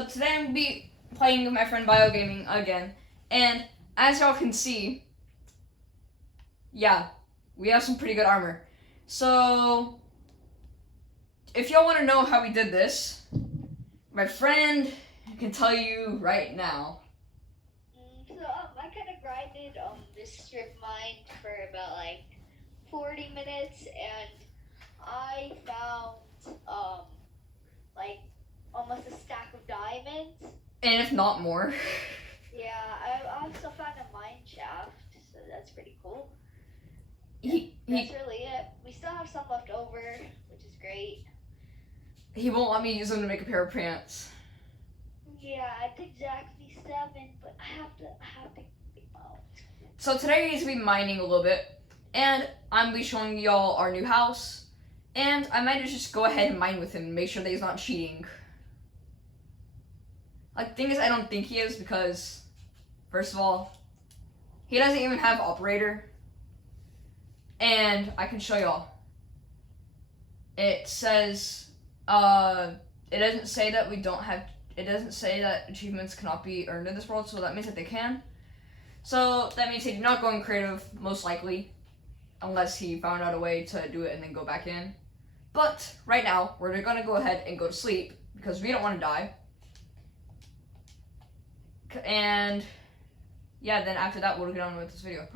So today I'm gonna be playing with my friend Biogaming again, and as y'all can see, yeah, we have some pretty good armor. So if y'all want to know how we did this, my friend can tell you right now. I kind of grinded this strip mine for about like 40 minutes, and I found like almost a stack of diamonds. And if not more. Yeah, I also found a mine shaft, so that's pretty cool. He That's really it. We still have some left over, which is great. won't let me use them to make a pair of pants. Yeah, it's exactly 7, but I have to get out. So today he's gonna be mining a little bit, and I'm gonna be showing y'all our new house, and I might just go ahead and mine with him and make sure that he's not cheating. Like, the thing is, I don't think he is because, first of all, he doesn't even have operator, and I can show y'all. It says, it doesn't say that we don't have, it doesn't say that achievements cannot be earned in this world, so that means that they can. So that means he's not going creative, most likely, unless he found out a way to do it and then go back in. But right now, we're gonna go ahead and go to sleep because we don't want to die. And yeah, then after that, we'll get on with this video.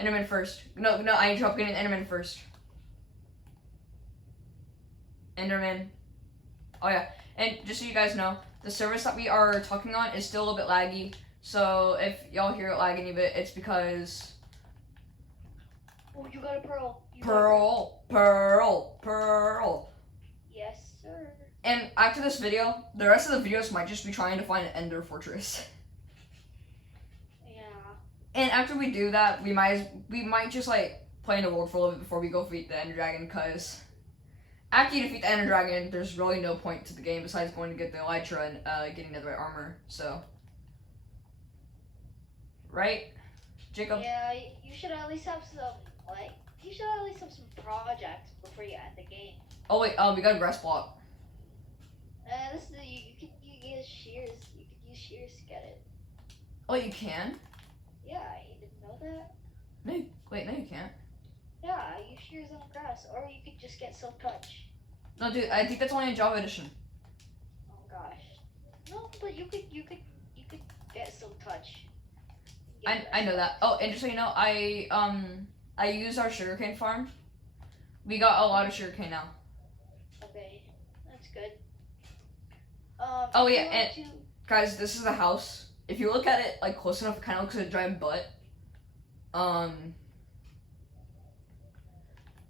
Enderman first. No, I need help getting Enderman first. Enderman. Oh yeah, and just so you guys know, the service that we are talking on is still a little bit laggy. So if y'all hear it lagging a bit, it's because Oh, you got a pearl. Pearl. Yes, sir. And after this video, the rest of the videos might just be trying to find an Ender Fortress. Yeah. And after we do that, we might just like play in the world for a little bit before we go defeat the Ender Dragon, because after you defeat the Ender Dragon, there's really no point to the game besides going to get the Elytra and getting the right armor. So, right, Jacob? Yeah, you should at least have some some projects before you end the game. Oh wait, we got a grass block. This is you can use shears. You could use shears to get it. Oh, you can? Yeah, you didn't know that? No, wait, no, you can't. Yeah, use shears on the grass, or you could just get Silk Touch. No, dude, I think that's only in Java Edition. Oh gosh. No, but you could get Silk Touch. I know that. Oh, and just so you know, I used our sugarcane farm. We got a lot of sugarcane now. Okay, that's good. Oh yeah, and guys, this is the house. If you look at it like close enough, it kind of looks like a giant butt.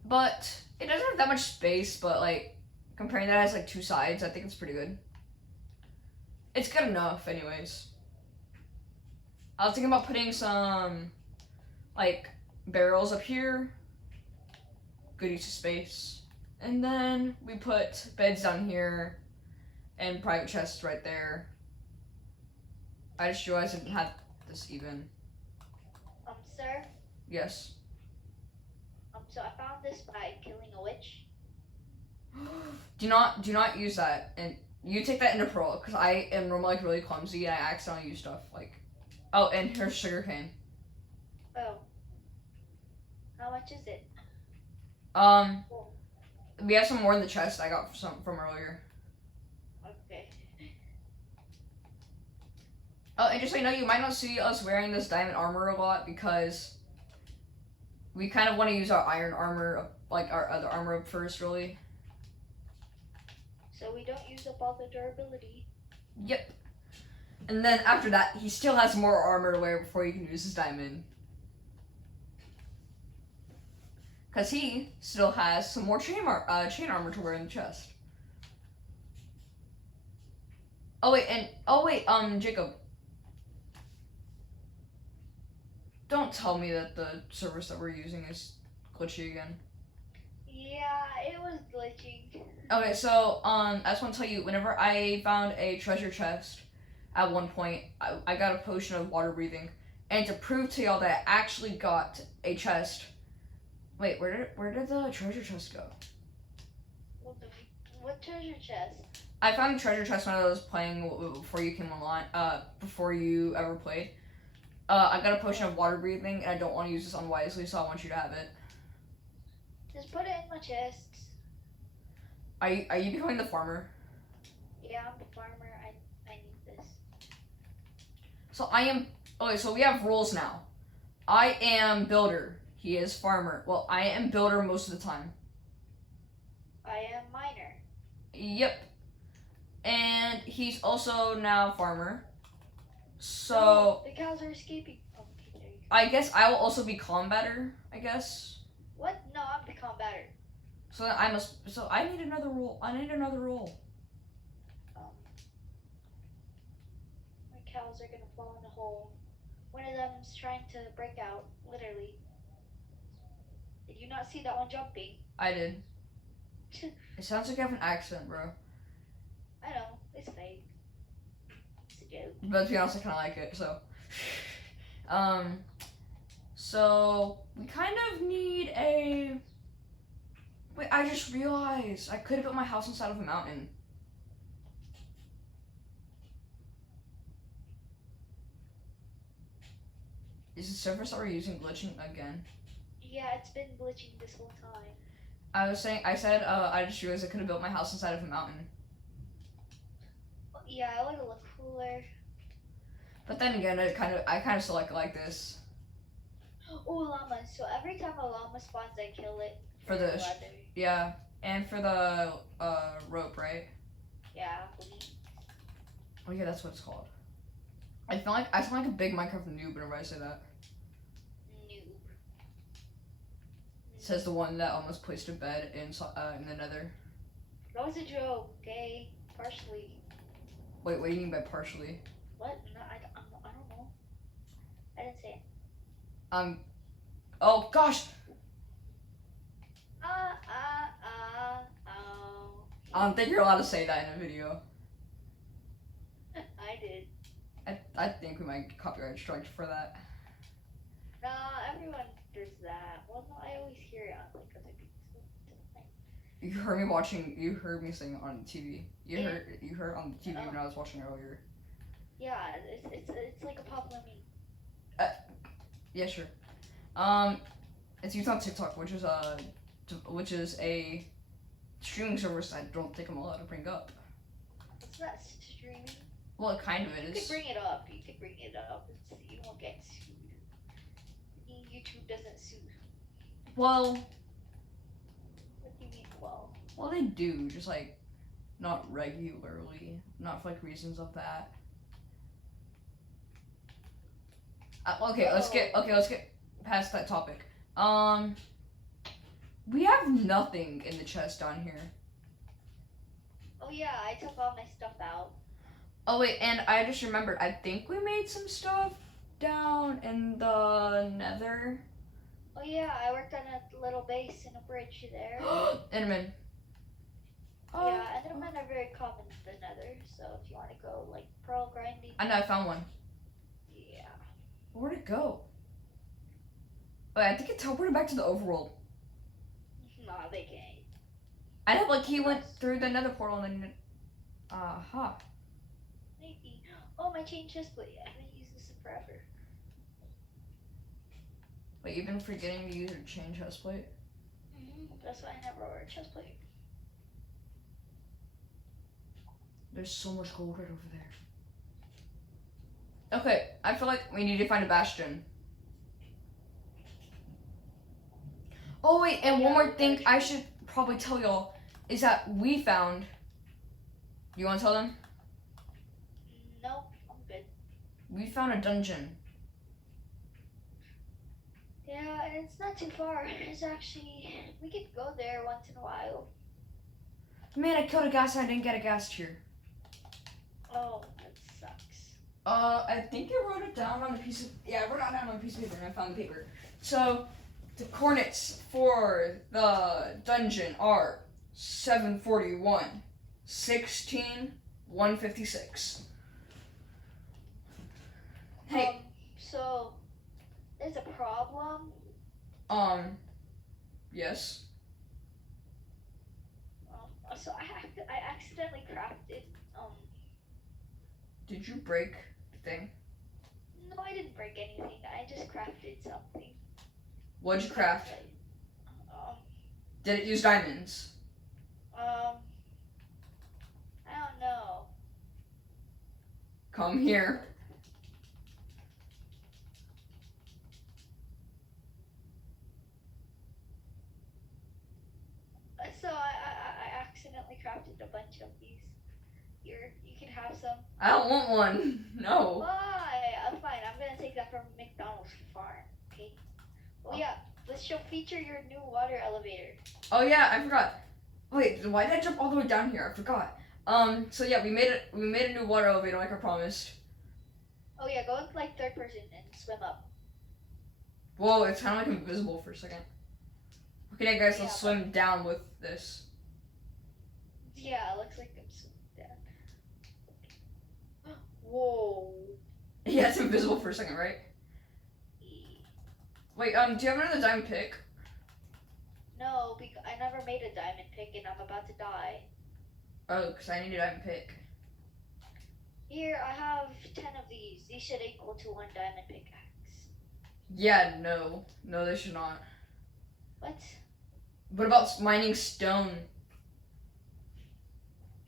But it doesn't have that much space. But like comparing that, it has like 2 sides. I think it's pretty good. It's good enough, anyways. I was thinking about putting some like barrels up here. Good use of space. And then we put beds down here and private chests right there. I just realized I didn't have this even. Sir. Yes. So I found this by killing a witch. Do not use that, and you take that into pearl, because I am normally like really clumsy and I accidentally use stuff like. Oh, and here's sugarcane. Oh. How much is it? We have some more in the chest I got from earlier. Okay. Oh, and just so you know, you might not see us wearing this diamond armor a lot because we kind of want to use our iron armor, like our other armor up first, really. So we don't use up all the durability. Yep. And then after that, he still has more armor to wear before he can use his diamond. Because he still has some more chain armor to wear in the chest. Oh wait, Jacob. Don't tell me that the service that we're using is glitchy again. Yeah, it was glitching. Okay, so, I just want to tell you, whenever I found a treasure chest, at one point, I got a potion of water breathing, and to prove to y'all that I actually got a chest. Wait, where did the treasure chest go? Well, What treasure chest? I found a treasure chest when I was playing before you came online. Before you ever played. I got a potion of water breathing, and I don't want to use this unwisely, so I want you to have it. Just put it in my chest. Are you becoming the farmer? Yeah, I'm the farmer. I need this. So I am. Okay, so we have roles now. I am builder. He is farmer. Well, I am builder most of the time. I am miner. Yep. And he's also now farmer. So Oh, the cows are escaping. Oh, okay, there you go. I guess I will also be combatter. I guess. What? No, I'm the combatter. So I must. So I need another role. I need another role. My cows are gonna fall in a hole. One of them's trying to break out, literally. Did you not see that one jumping? I did. It sounds like you have an accent, bro. I know, it's fake. It's a joke. But to be honest, I kind of like it. So, so we kind of need a. Wait, I just realized I could have built my house inside of a mountain. Is the server started using glitching again? Yeah, it's been glitching this whole time. I said, I just realized I could have built my house inside of a mountain. Yeah, it would look cooler. But then again, I kind of still like this. Oh, llamas. So every time a llama spawns, I kill it. For the leather. Yeah, and for the rope, right? Yeah, please. Oh yeah, that's what it's called. I sound like a big Minecraft noob whenever I say that. Noob. Says the one that almost placed a bed in the Nether. That was a joke, okay? Partially. Wait, what do you mean by partially? What? No, I don't know. I didn't say it. Oh gosh! Oh. I don't think you're allowed to say that in a video. I did. I think we might get copyright striked for that. Nah, everyone does that. Well, no, I always hear it on like other people's. You heard me saying it on TV. You heard on TV when I was watching earlier. Yeah, it's like a popular meme. Yeah, sure. It's used on TikTok, which is a streaming service I don't think I'm allowed to bring up. It's not streaming. Well, it kind of You is. could bring it up. You won't get sued. YouTube doesn't sue. Well, What do you mean, well? well, they do, just like not regularly, not for like reasons of that. Let's get past that topic. We have nothing in the chest down here. Oh yeah, I took all my stuff out. Oh wait, and I just remembered. I think we made some stuff down in the Nether. Oh yeah, I worked on a little base and a bridge there. Enderman. Yeah, Endermen are very common in the Nether, so if you want to go like pearl grinding. I know, I found one. Yeah. Where'd it go? Wait, I think it teleported back to the overworld. Nah, they can't. I know, like he went through the Nether portal and then. Aha. Maybe. Oh, my chain chest plate. I haven't used this in forever. Wait, you've been forgetting to use your chain chest plate? That's why I never wear a chest plate. There's so much gold right over there. Okay, I feel like we need to find a bastion. Oh wait, and one more thing I should probably tell y'all is that we found. You want to tell them? Nope, I'm good. We found a dungeon. Yeah, and it's not too far. It's actually, we could go there once in a while. Man, I killed a ghast and I didn't get a ghast here. Oh, that sucks. I think I wrote it down on a piece of. Yeah, I wrote it down on a piece of paper and I found the paper. So, the coordinates for the dungeon are 741, 16, 156. Hey. So, there's a problem. Yes. So I have to I accidentally crafted. Did you break the thing? No, I didn't break anything. I just crafted something. What'd you craft? Um, Did it use diamonds? I don't know. Come here. So I accidentally crafted a bunch of these. Here, you can have some. I don't want one. No. Why? Fine. I'm gonna take that from McDonald's farm. Okay. Oh yeah. Let's feature your new water elevator. Oh yeah, I forgot. Wait, why did I jump all the way down here? I forgot. So yeah, we made a new water elevator like I promised. Oh yeah, go into like third person and swim up. Whoa, it's kind of like invisible for a second. Okay, then guys, let's swim down with this. Yeah, it looks like I'm swimming down. Whoa. Yeah, it's invisible for a second, right? Wait, do you have another diamond pick? No, because I never made a diamond pick and I'm about to die. Oh, because I need a diamond pick. Here, I have 10 of these. These should equal to 1 diamond pickaxe. Yeah, no. No, they should not. What? What about mining stone?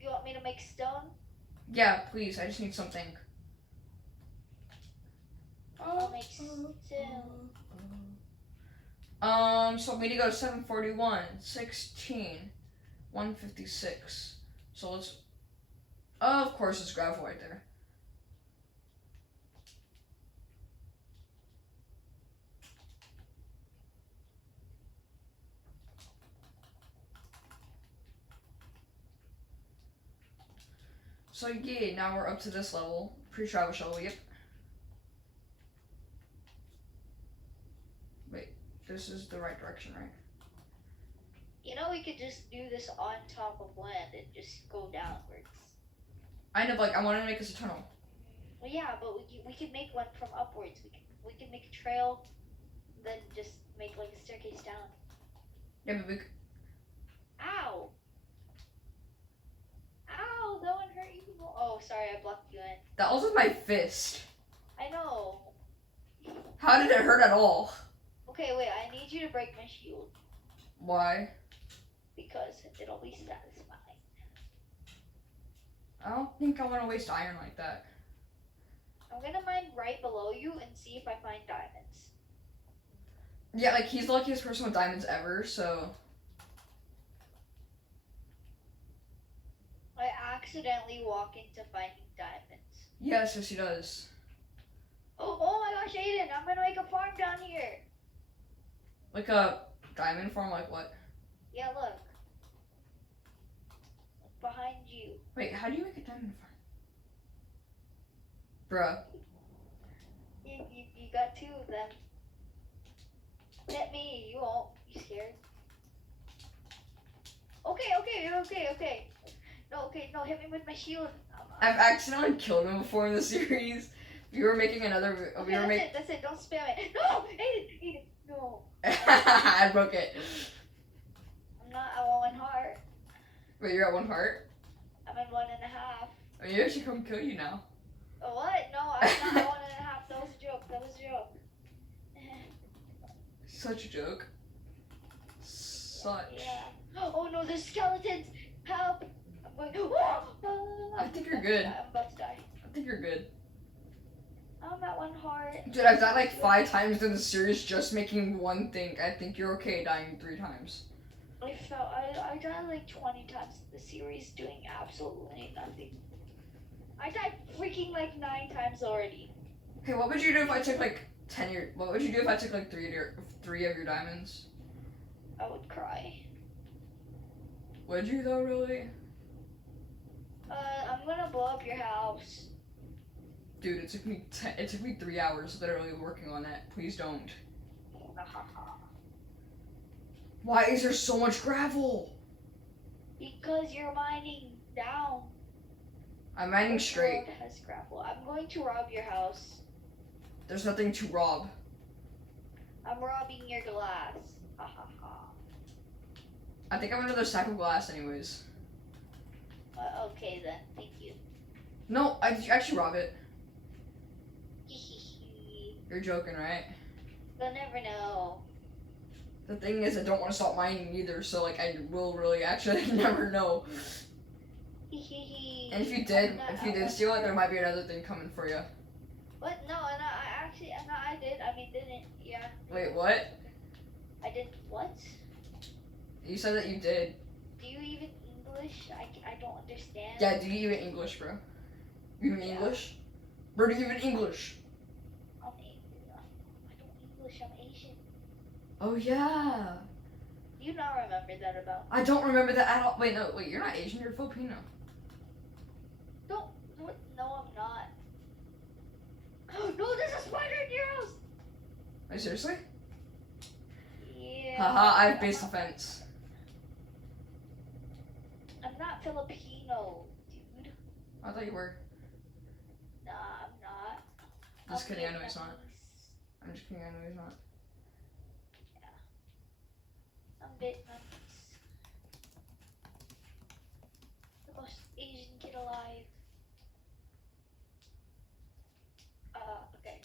You want me to make stone? Yeah, please. I just need something. I'll make stone. So we need to go 741, 16, 156. So let's. Of course, it's gravel right there. So yeah, now we're up to this level. Pre-travel shuttle, yep. Wait, this is the right direction, right? You know, we could just do this on top of land and just go downwards. I know, like, I want to make this a tunnel. Well, yeah, but we could make one from upwards. We can make a trail, then just make like a staircase down. Yeah, but we. Ow! Ow! That one hurt you. Oh, sorry, I blocked you in. That was with my fist. I know. How did it hurt at all? Okay, wait. I need you to break my shield Why? because it'll be satisfying. I don't think I want to waste iron like that. I'm gonna mine right below you and see if I find diamonds. Yeah, like, he's the luckiest person with diamonds ever, so. I accidentally walk into finding diamonds. Yes, yes, he does. Oh my gosh, Aiden, I'm gonna make a farm down here. Like a diamond farm, like what? Yeah, look. Behind you. Wait, how do you make a diamond farm? Bruh. You got 2 of them. Hit me, you won't. You scared? Okay. No, hit me with my shield. I've accidentally killed him before in the series. We were making another. Okay, that's it. Don't spam it. No, Aiden, no. I broke it. I'm not at 1 heart. Wait, you're at 1 heart? I'm at 1.5. Maybe I should come kill you now. Oh, what? No, I'm not at 1.5. That was a joke. Such a joke. Such. Yeah. Oh no, there's skeletons. Help. I'm going. I think you're good. I'm about to die. I think you're good. I'm at 1 heart. Dude, I've died like 5 times in the series just making one thing. I think you're okay dying 3 times. I died like 20 times in the series doing absolutely nothing. I died freaking like 9 times already. Hey, what would you do if I took like 10 your? What would you do if I took like 3 of your diamonds? I would cry. Would you though, really? I'm gonna blow up your house. Dude, it took me 3 hours literally working on that. Please don't. Why is there so much gravel? Because you're mining down. I'm mining The straight. road has gravel. I'm going to rob your house. There's nothing to rob. I'm robbing your glass. Ha ha ha. I think I have another stack of glass anyways. Okay then, thank you. No, I did you actually rob it? You'll You're joking, right? never know. The thing is, I don't want to stop mining either, so like I will really actually never know. And if you did steal it, there might be another thing coming for you. What? No, I did. I mean, didn't. Yeah. Wait, what? I did what? You said that you did. Do you even English? I don't understand. Yeah, do you even English, bro? You even Yeah. English? Bro, do you even English? I don't English. I'm Asian. Oh yeah. Do you not remember that about? I don't remember that at all. Wait, no, wait, you're not Asian, you're Filipino. No, I'm not. No, there's a spider in your house. Wait, seriously? Yeah. Haha, I have base defense. I'm not Filipino, dude. I thought you were. Nah, I'm not. Just I'm kidding, I know he's not. Vietnamese. I'm just kidding, I know he's not. I'm Vietnamese. The most Asian kid alive. Okay.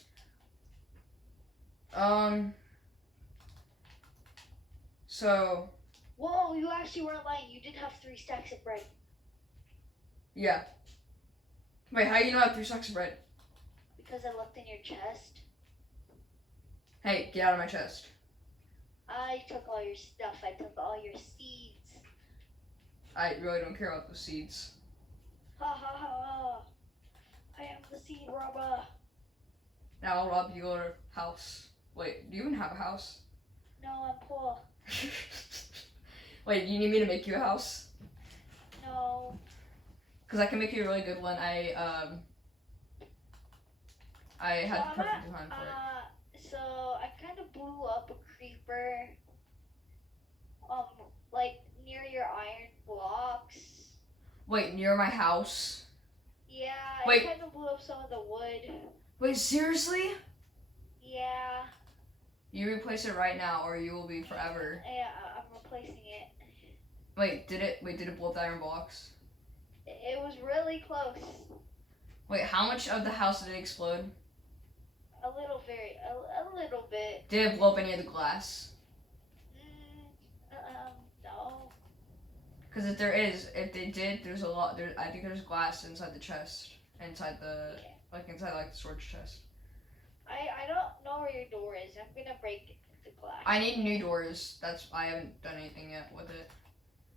So, Whoa, you actually weren't lying. You did have 3 stacks of bread. yeah. Wait, how you know I have 3 stacks of bread? Because I looked in your chest. Hey, get out of my chest. I took all your stuff. I took all your seeds. I really don't care about those seeds. Ha ha ha. I am the seed robber. Now I'll rob your house. Wait, do you even have a house? No, I'm poor. Wait, do you need me to make you a house? No. Because I can make you a really good one. I had the perfect design for it. So I kind of blew up a creeper. Like near your iron blocks. Wait, near my house? Yeah, Wait. I kind of blew up some of the wood. Wait, seriously? Yeah. You replace it right now or you will be forever. Yeah, I'm replacing it. Wait, did it blow up the iron blocks? It was really close. Wait, how much of the house did it explode? A little bit. Did it blow up any of the glass? No. Because if they did, there's a lot. I think there's glass inside the chest, inside the the storage chest. I don't know where your door is. I'm gonna break the glass. I need new doors. I haven't done anything yet with it.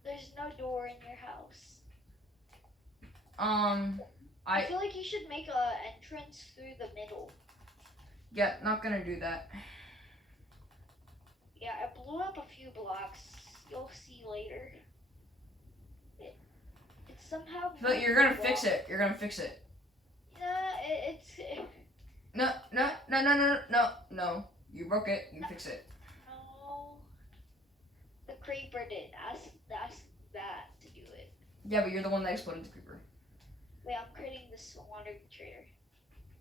There's no door in your house. I feel like you should make a entrance through the middle. Yeah, not gonna do that. Yeah, I blew up a few blocks. You'll see later. It's somehow. But you're gonna fix it. You're gonna fix it. Yeah, it's. No. You broke it. You fix it. No. The creeper did. Ask that to do it. Yeah, but you're the one that exploded the creeper. Wait, I'm creating this water trader.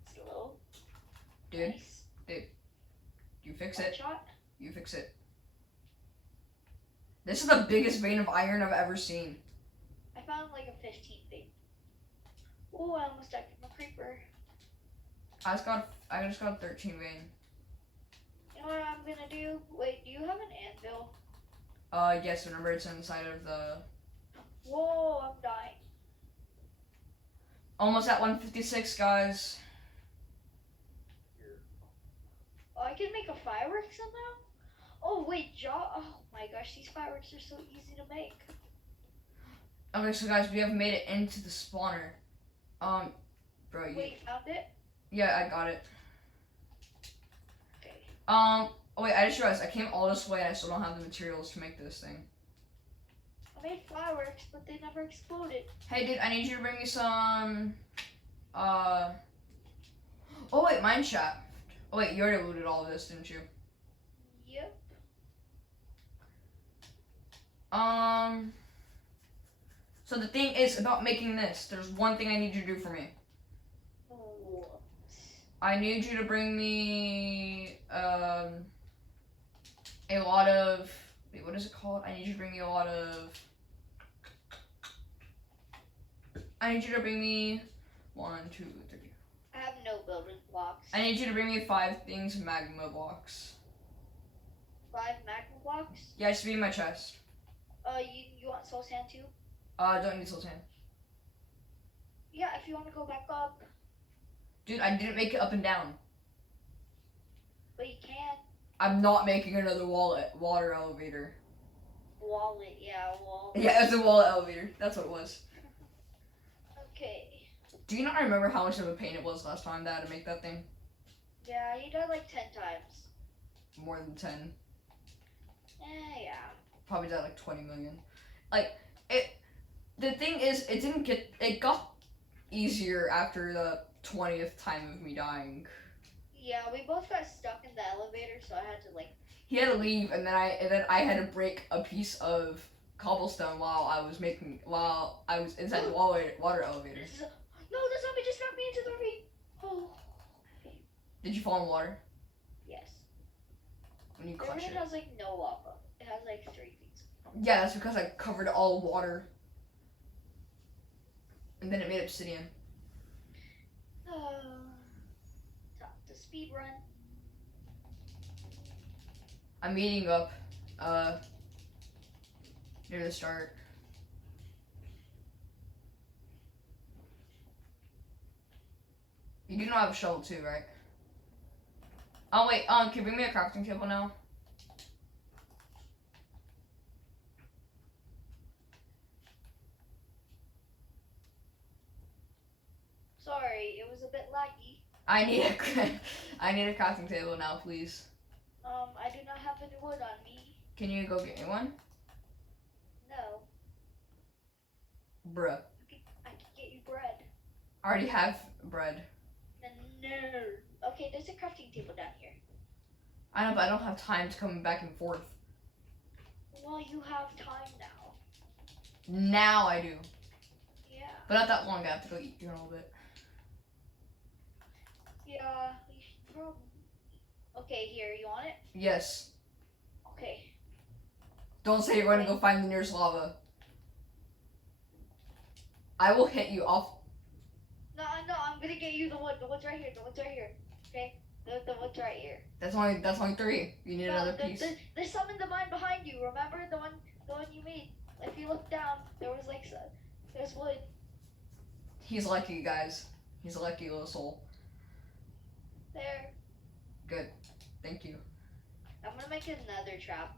It's low. Dude. Nice. You fix One it. shot. You fix it. This is the biggest vein of iron I've ever seen. I found like a 15 thing. Oh, I almost died from a creeper. I just got a 13 vein. You know what I'm gonna do? Wait, do you have an anvil? Yes, remember it's inside of the... Whoa, I'm dying. Almost at 156, guys. Oh, I can make a firework somehow? Oh, wait, oh my gosh, these fireworks are so easy to make. Okay, so guys, we have made it into the spawner. Bro, you... Wait, found it? Yeah, I got it. Okay. Oh wait, I just realized I came all this way and I still don't have the materials to make this thing. I made fireworks, but they never exploded. Hey, dude, I need you to bring me some, Oh wait, mine shaft. Oh wait, you already looted all of this, didn't you? Yep. So the thing is about making this, there's one thing I need you to do for me. What? I need you to bring me, a lot of, wait, what is it called? I need you to bring me a lot of, I need you to bring me 1, 2, 3. I have no building blocks. I need you to bring me 5 things magma blocks. 5 magma blocks. Yeah, it should be in my chest. You want soul sand too? Don't need soul sand. Yeah, if you want to go back up. Dude, I didn't make it up and down. But you can. I'm not making another water elevator. Wallet, yeah, wallet. Yeah, it's a wallet elevator. That's what it was. Okay. Do you not remember how much of a pain it was last time that I had to make that thing? Yeah, you died like 10 times. More than 10. Yeah. Probably died like 20 million. Like, the thing is, it got easier after the 20th time of me dying. Yeah, we both got stuck in the elevator, so I had to like. He had to leave, and then I had to break a piece of cobblestone while I was inside the water elevator. No, the zombie just knocked me into the ravine. Oh. Did you fall in water Yes. when you The crushed ravine it? has like no lava. It has like 3 feet. Yeah, that's because I covered all water, and then it made obsidian. Top the speed run. I'm meeting up near the start. You do not have a shovel too, right? Oh wait, can you bring me a crafting table now? Sorry, it was a bit laggy. I need a crafting table now, please. I do not have any wood on me. Can you go get me one? No. Bruh. I can get you bread. I already have bread. No. Okay, there's a crafting table down here. I know, but I don't have time to come back and forth. Well, you have time now. Now I do. Yeah. But not that long, I have to go eat here in a little bit. Yeah, we should probably. Okay, here, you want it? Yes. Okay. Don't say you're gonna go find the nearest lava. I will hit you off. No, I'm gonna get you the wood. The wood's right here. The wood's right here. Okay? The wood's right here. That's only 3. You need another piece. There's some in the mine behind you. Remember the one you made? If you look down, there was like there's wood. He's lucky, guys. He's a lucky little soul. There. Good. Thank you. I'm gonna make another trap.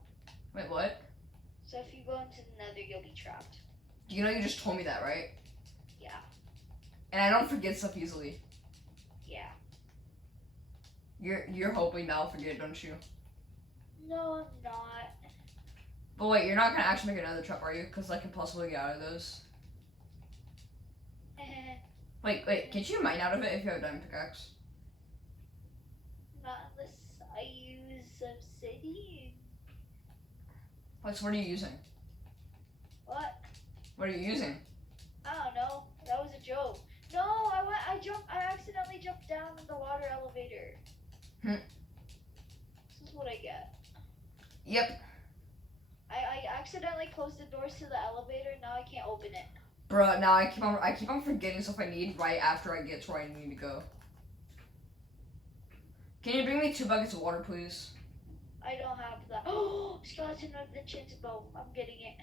Wait, what? So if you go into the nether, you'll be trapped. You know you just told me that, right? Yeah. And I don't forget stuff easily. Yeah. You're hoping that I'll forget, don't you? No, I'm not. But wait, you're not gonna actually make another trap, are you? Because I can possibly get out of those. Wait, can't you mine out of it if you have a diamond pickaxe? Not unless I use obsidian. What are you using? What? What are you using? I don't know. That was a joke. No, I accidentally jumped down in the water elevator. This is what I get. Yep. I accidentally closed the doors to the elevator, now I can't open it. Bruh, now I keep on forgetting stuff I need right after I get to where I need to go. Can you bring me 2 buckets of water, please? I don't have that. Oh, skeleton of the chintz bow. I'm getting it.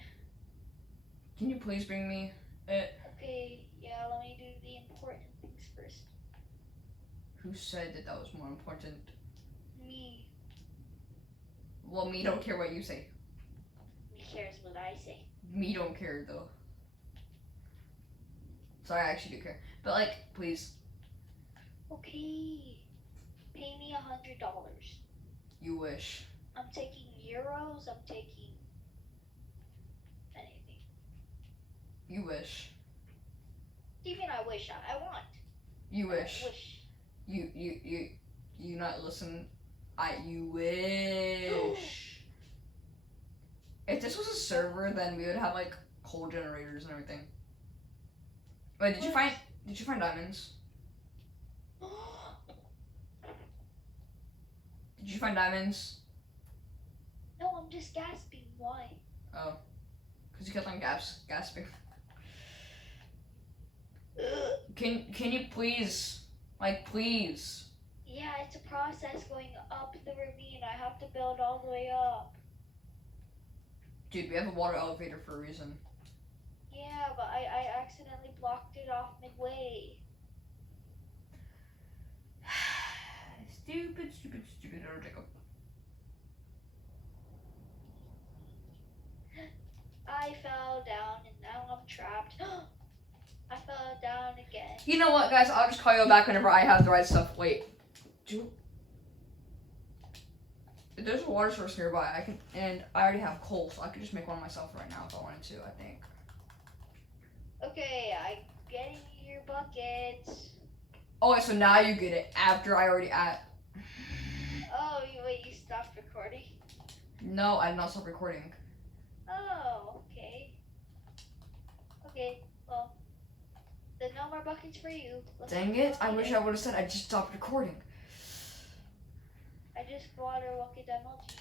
Can you please bring me it? Okay, yeah, let me do the important things first. Who said that was more important? Me. Well, me don't care what you say. Me cares what I say. Me don't care, though. Sorry, I actually do care. But, like, please. Okay. Pay me $100. You wish. I'm taking euros. I'm taking anything. You wish. Even I wish. I want. You wish. I wish. You not listen. You wish. If this was a server, then we would have like coal generators and everything. Wait, did you find diamonds? Did you find diamonds? No, I'm just gasping. Why? Oh, because you kept on gasping. Can you please, like, please? Yeah, it's a process going up the ravine. I have to build all the way up. Dude, we have a water elevator for a reason. Yeah, but I accidentally blocked it off midway. Stupid, stupid, stupid little Jacob. I fell down and now I'm trapped. I fell down again. You know what, guys? I'll just call you back whenever I have the right stuff. Wait. There's a water source nearby. And I already have coal, so I could just make one myself right now if I wanted to, I think. Okay, I'm getting your buckets. Oh, wait, so now you get it after I already Oh, wait, you stopped recording? No, I did not stop recording. Oh, okay. Okay, well, then no more buckets for you. Dang it, I wish I would have said I just stopped recording. I just water walked that mulch.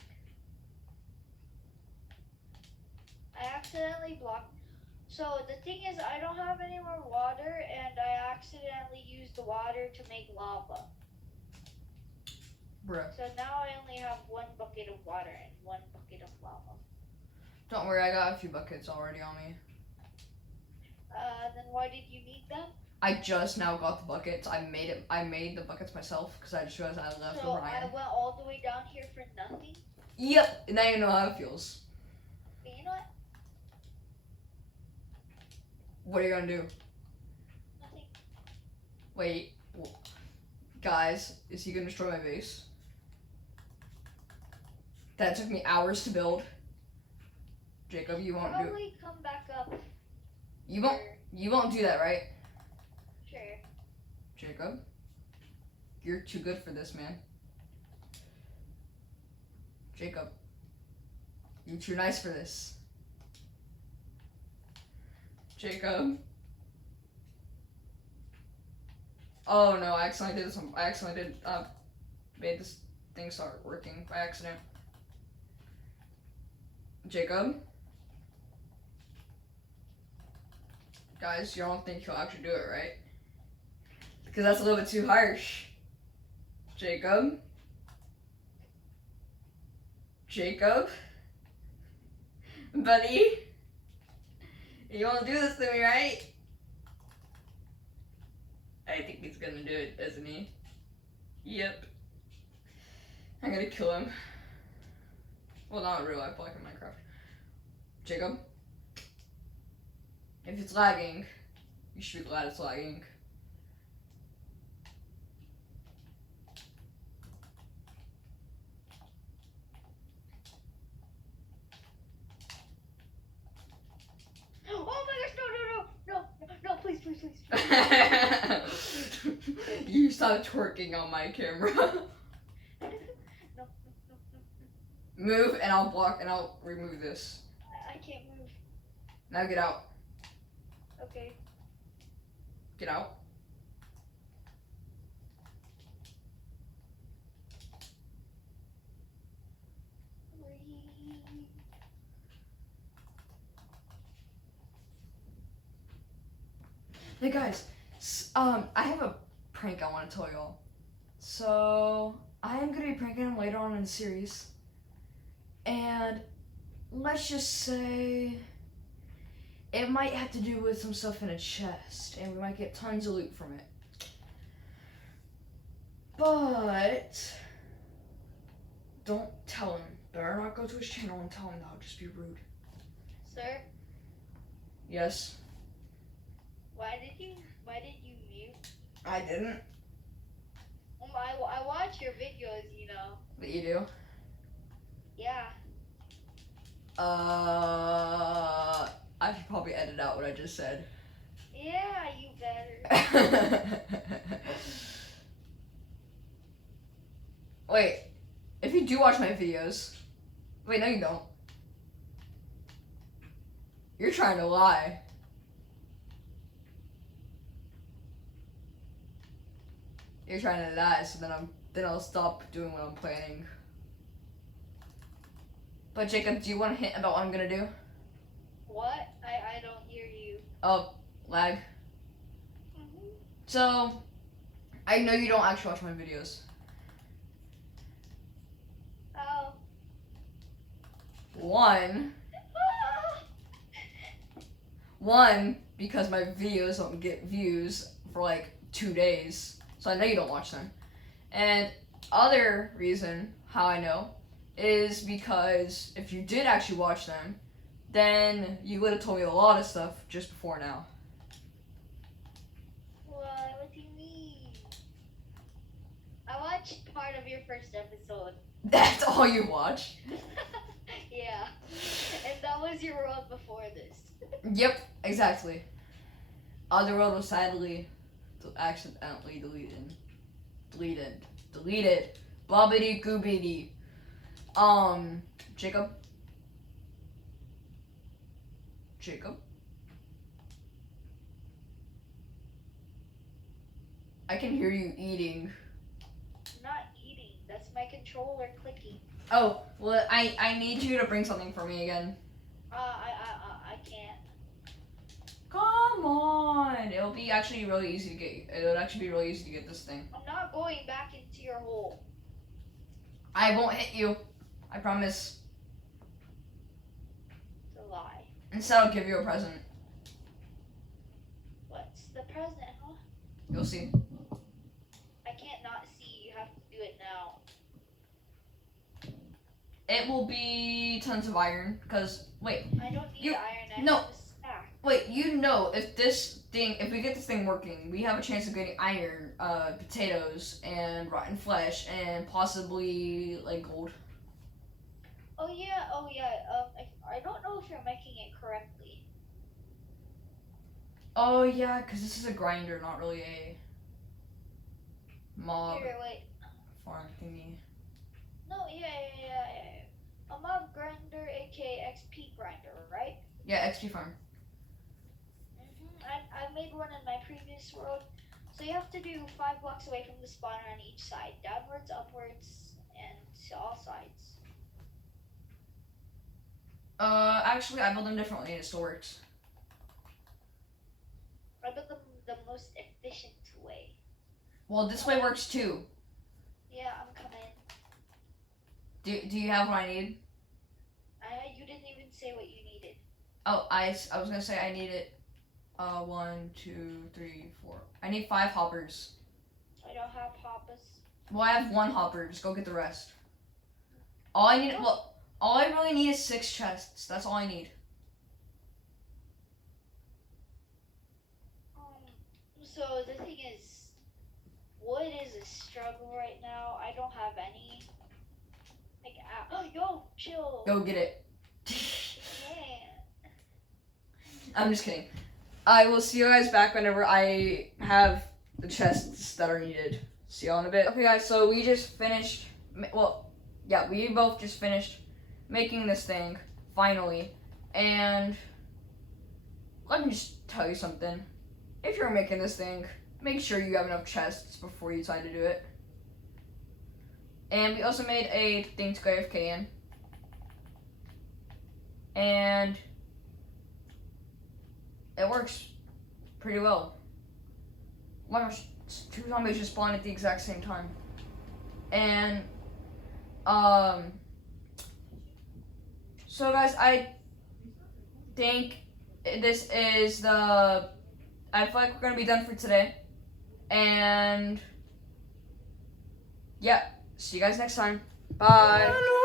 I accidentally blocked. So the thing is, I don't have any more water, and I accidentally used the water to make lava. Bruh. So now I only have 1 bucket of water and 1 bucket of lava. Don't worry, I got a few buckets already on me. Then why did you need them? I just now got the buckets. I made the buckets myself because I just realized I left So over I iron. went all the way down here for nothing? Yep, now you know how it feels. But you know what? What are you gonna do? Nothing. Wait, guys, is he gonna destroy my base? That took me hours to build. Jacob, you won't do. Probably come back up. You won't. Sure. You won't do that, right? Sure. Jacob, you're too good for this, man. Jacob, you're too nice for this. Jacob. Oh no, I accidentally did this. I accidentally made this thing start working by accident. Jacob. Guys, you don't think he'll actually do it, right? Because that's a little bit too harsh. Jacob? Jacob? Buddy? You won't do this to me, right? I think he's gonna do it, isn't he? Yep. I'm gonna kill him. Well, not in real life, but like in Minecraft. Jacob? If it's lagging, you should be glad it's lagging. Oh my gosh, no, please. You stop twerking on my camera. No. Move and I'll block and I'll remove this. I can't move. Now get out. Okay. Get out. Hey guys, I have a prank I want to tell y'all. So, I am going to be pranking him later on in the series. And let's just say it might have to do with some stuff in a chest, and we might get tons of loot from it. But don't tell him. Better not go to his channel and tell him, that would just be rude. Sir, Yes, why did you mute? I didn't. I watch your videos, you know. But you do. Yeah. I should probably edit out what I just said. Yeah, you better. Wait, if you do watch my videos, wait, no you don't. You're trying to lie. You're trying to lie, so then I'll stop doing what I'm planning. But Jacob, do you want a hint about what I'm gonna do? What? I don't hear you. Oh, lag. So, I know you don't actually watch my videos. Oh. One, because my videos don't get views for like 2 days, so I know you don't watch them. And other reason how I know is because if you did actually watch them, then you would have told me a lot of stuff just before now. What do you mean? I watched part of your first episode. That's all you watch? Yeah. And that was your world before this. Yep, exactly. Otherworld was sadly accidentally deleted. Bobbity goobity. Jacob? I can hear you eating. I'm not eating. That's my controller clicking. Oh, well, I need you to bring something for me again. I can't. Come on. It'll be actually really easy to get. It'll actually be really easy to get this thing. I'm not going back into your hole. I won't hit you. I promise. It's a lie. Instead, I'll give you a present. What's the present, huh? You'll see. I can't not see. You have to do it now. It will be tons of iron. Cause wait, I don't need You- iron. I no. have a stack. wait. You know, if we get this thing working, we have a chance of getting iron, potatoes, and rotten flesh, and possibly like gold. Oh yeah. I don't know if you're making it correctly. Oh yeah, cause this is a grinder, not really a mob Here, wait. farm thingy. No, yeah. A mob grinder, aka XP grinder, right? Yeah, XP farm. I made one in my previous world. So you have to do 5 blocks away from the spawner on each side, downwards, upwards, and to all sides. Actually, I built them differently and it still works. I built them the most efficient way. Well, this way works too. Yeah, I'm coming. Do you have what I need? You didn't even say what you needed. Oh, I was gonna say I need it. 1, 2, 3, 4. I need 5 hoppers. I don't have hoppers. Well, I have 1 hopper. Just go get the rest. All I need. Well, all I really need is 6 chests. That's all I need. So the thing is, wood is a struggle right now. I don't have any. Like, yo, chill. Go get it. Yeah. I'm just kidding. I will see you guys back whenever I have the chests that are needed. See y'all in a bit. Okay, guys. So we just finished. Well, yeah, we both just finished making this thing finally, and let me just tell you something. If you're making this thing, make sure you have enough chests before you decide to do it. And we also made a thing to go AFK in. And it works pretty well. Oh my gosh, 2 zombies just spawned at the exact same time. And, so guys, I think this is I feel like we're gonna be done for today. And yeah, see you guys next time. Bye.